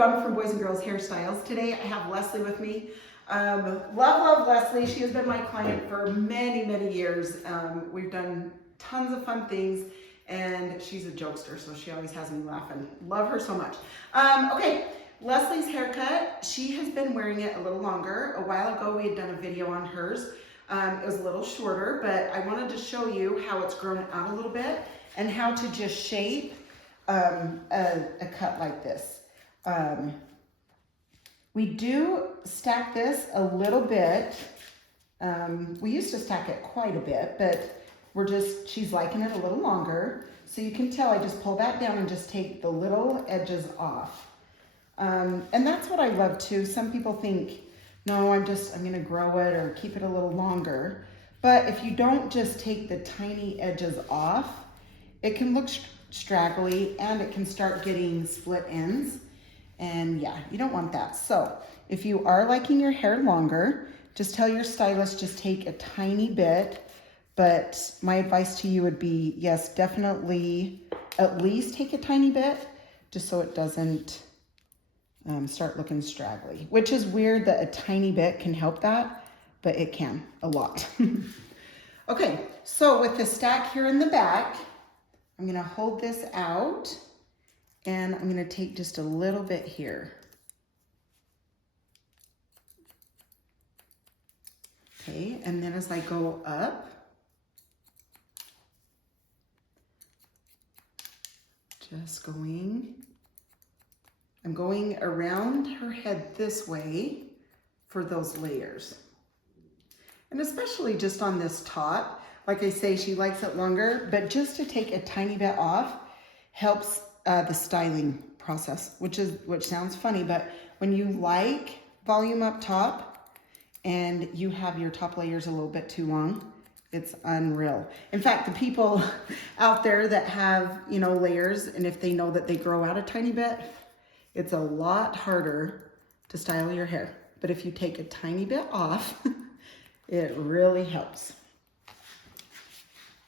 RaDona from Boys and Girls Hairstyles. Today I have Leslie with me. Love Leslie. She has been my client for many, many years. We've done tons of fun things and she's a jokester, so she always has me laughing. Love her so much. Okay, Leslie's haircut, she has been wearing it a little longer. A while ago we had done a video on hers. It was a little shorter, but I wanted to show you how it's grown out a little bit and how to just shape a cut like this. We do stack this a little bit. We used to stack it quite a bit, but she's liking it a little longer. So you can tell I just pull that down and just take the little edges off. And that's what I love too. Some people think, no, I'm gonna grow it or keep it a little longer. But if you don't just take the tiny edges off, it can look straggly and it can start getting split ends. And yeah, you don't want that. So if you are liking your hair longer, just tell your stylist, just take a tiny bit. But my advice to you would be, yes, definitely at least take a tiny bit, just so it doesn't start looking straggly, which is weird that a tiny bit can help that, but it can a lot. Okay, so with the stack here in the back, I'm gonna hold this out and I'm gonna take just a little bit here. Okay, and then as I go up, I'm going around her head this way for those layers. And especially just on this top, like I say, she likes it longer, but just to take a tiny bit off helps the styling process, which sounds funny, but when you like volume up top and you have your top layers a little bit too long, it's unreal. In fact, the people out there that have, layers, and if they know that they grow out a tiny bit, it's a lot harder to style your hair. But if you take a tiny bit off, it really helps.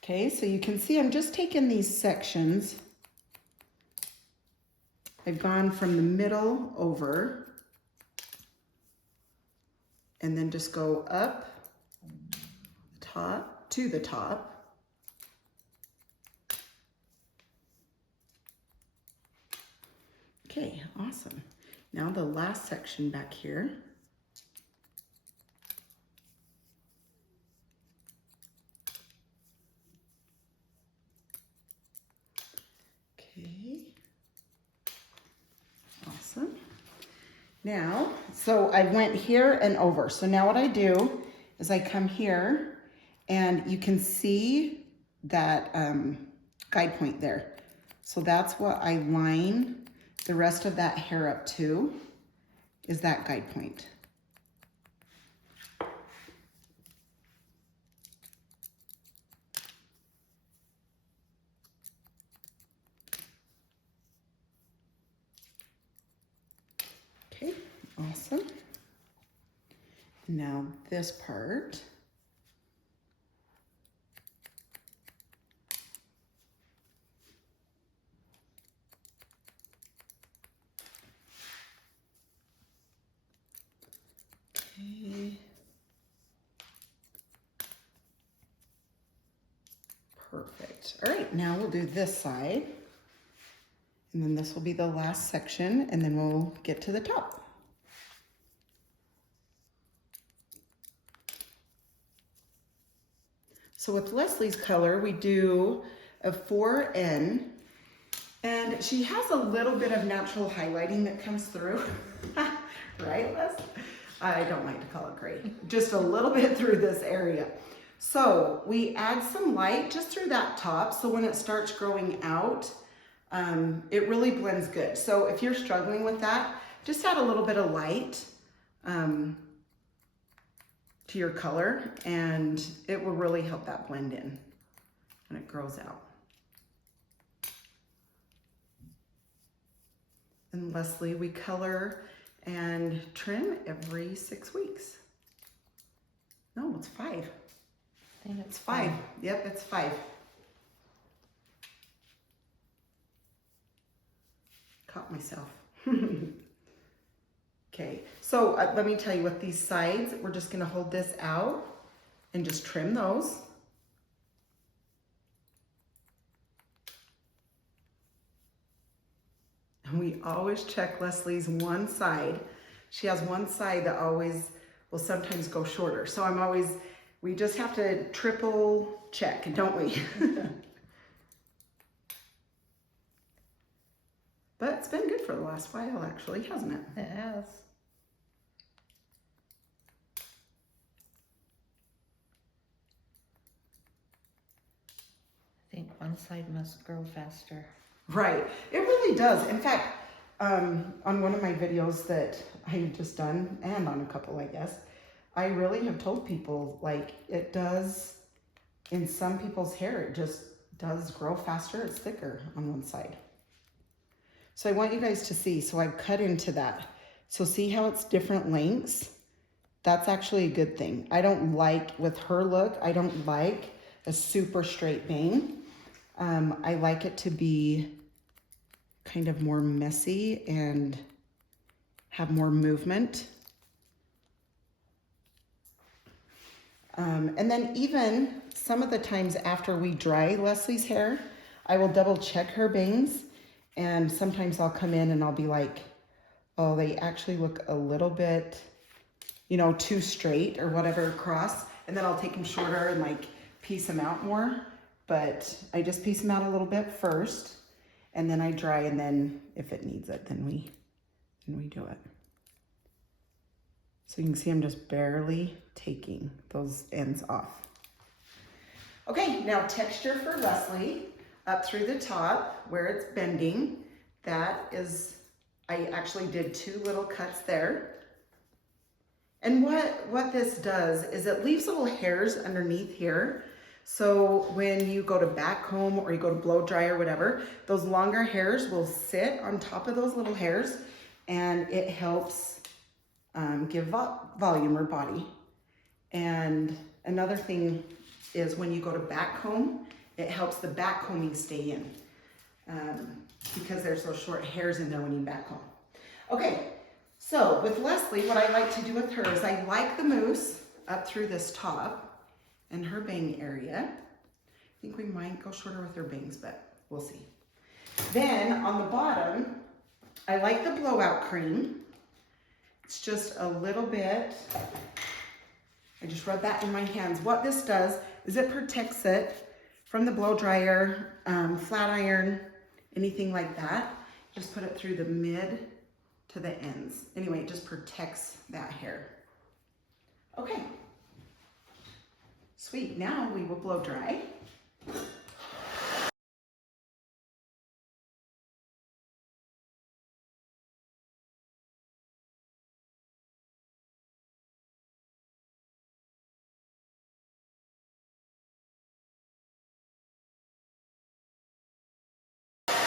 Okay, so you can see I'm just taking these sections. I've gone from the middle over and then just go up top to the top. Okay, awesome. Now the last section back here. Okay, awesome. Now, so I went here and over. So now what I do is I come here and you can see that guide point there. So that's what I line the rest of that hair up to, is that guide point. Okay, awesome. Now this part. Okay. Perfect. All right, now we'll do this side. And then this will be the last section, and then we'll get to the top. So with Leslie's color, we do a 4N, and she has a little bit of natural highlighting that comes through. Right, Les? I don't like to call it gray. Just a little bit through this area. So we add some light just through that top, so when it starts growing out, it really blends good. So if you're struggling with that, just add a little bit of light to your color, and it will really help that blend in when it grows out. And Leslie, we color and trim every 6 weeks. No, it's 5. I think it's 5. Yep, it's 5. Caught myself. Okay, so let me tell you, with these sides, we're just gonna hold this out and just trim those. And we always check Leslie's one side. She has one side that always will sometimes go shorter. So we just have to triple check, don't we? But it's been good for the last while, actually, hasn't it? It has. I think one side must grow faster. Right, it really does. In fact, on one of my videos that I've just done, and on a couple, I guess, I really have told people, like, it does, in some people's hair, it just does grow faster. It's thicker on one side. So I want you guys to see, so I've cut into that. So see how it's different lengths? That's actually a good thing. I don't like, with her look, I don't like a super straight bang. I like it to be kind of more messy and have more movement. And then even some of the times after we dry Leslie's hair, I will double check her bangs, and sometimes I'll come in and I'll be like, oh, they actually look a little bit, you know, too straight or whatever across, and then I'll take them shorter and like piece them out more. But I just piece them out a little bit first, and then I dry, and then if it needs it, then we do it. So you can see I'm just barely taking those ends off. Okay, now texture for Leslie, up through the top where it's bending. That is, I actually did 2 little cuts there. And what this does is it leaves little hairs underneath here. So when you go to back comb or you go to blow dry or whatever, those longer hairs will sit on top of those little hairs, and it helps give volume or body. And another thing is when you go to back comb, it helps the back combing stay in because there's those short hairs in there when you back comb. Okay, so with Leslie, what I like to do with her is I like the mousse up through this top and her bang area. I think we might go shorter with her bangs, but we'll see. Then on the bottom, I like the blowout cream. It's just a little bit. I just rub that in my hands. What this does is it protects it from the blow dryer, flat iron, anything like that. Just put it through the mid to the ends. Anyway, it just protects that hair. Okay. Sweet, now we will blow dry.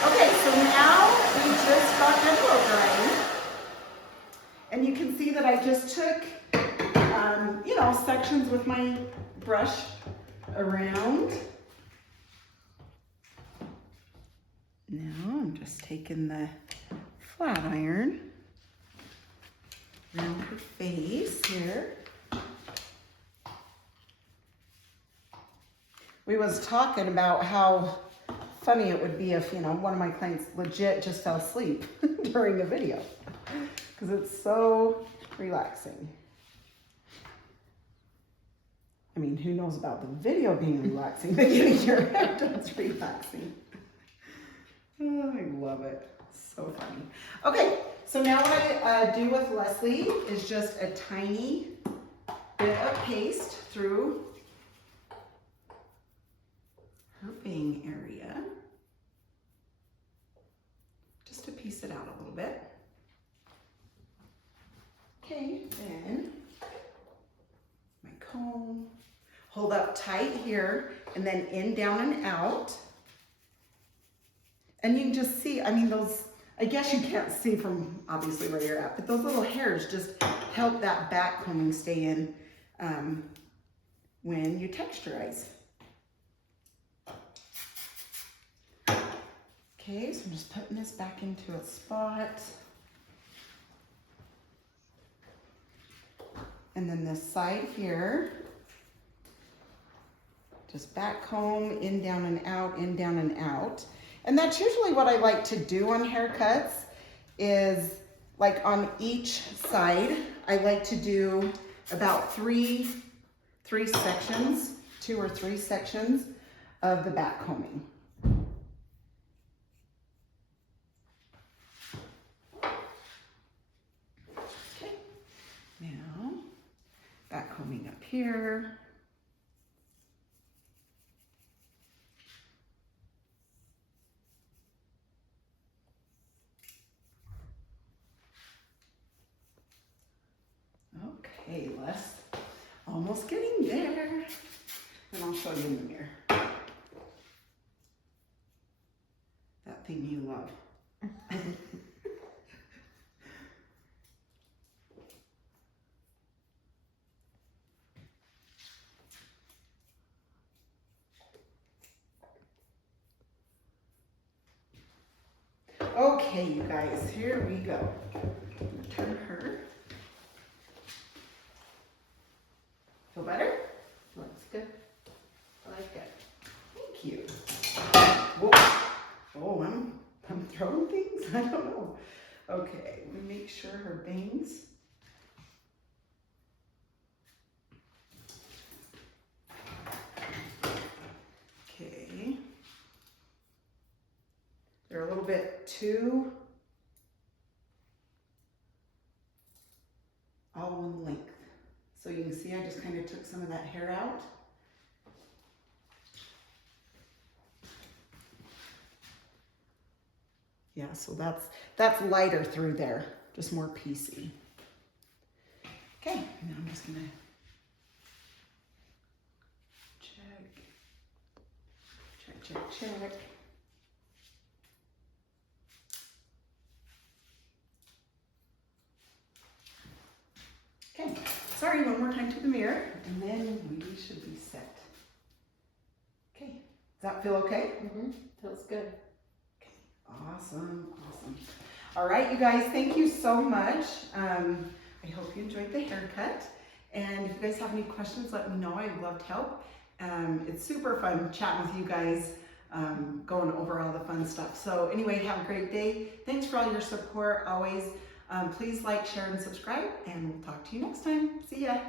Okay, so now we just got done blow drying. And you can see that I just took, you know, sections with my brush around. Now I'm just taking the flat iron around her face here. We was talking about how funny it would be if, you know, one of my clients legit just fell asleep during a video because it's so relaxing. I mean, who knows about the video being relaxing, but getting your hair done is relaxing. Oh, I love it. So funny. Okay, so now what I do with Leslie is just a tiny bit of paste through her bang area. Just to piece it out a little bit. Okay, then my comb. Hold up tight here, and then in, down, and out. And you can just see, I mean, those, I guess you can't see from obviously where you're at, but those little hairs just help that back combing stay in when you texturize. Okay, so I'm just putting this back into its spot. And then this side here, just back comb, in, down, and out, in, down, and out. And that's usually what I like to do on haircuts is like on each side, I like to do about three sections, 2 or 3 sections of the back combing. Okay, now back combing up here. Okay, Les, almost getting there. And I'll show you in the mirror. That thing you love. Okay, you guys, here we go. Turn her. Feel better? Looks good. I like it. Thank you. Whoa. Oh, I'm throwing things? I don't know. Okay, let me make sure her bangs. Okay. They're a little bit too all one length. So you can see I just kind of took some of that hair out. Yeah, so that's lighter through there, just more piecey. Okay, now I'm just gonna check. Okay, sorry, one more time to the mirror, and then we should be set. Okay, does that feel okay? Mm-hmm. Feels good. Awesome. All right, you guys, thank you so much. I hope you enjoyed the haircut. And if you guys have any questions, let me know. I'd love to help. It's super fun chatting with you guys, going over all the fun stuff. So anyway, have a great day. Thanks for all your support always. Please like, share, and subscribe, and we'll talk to you next time. See ya.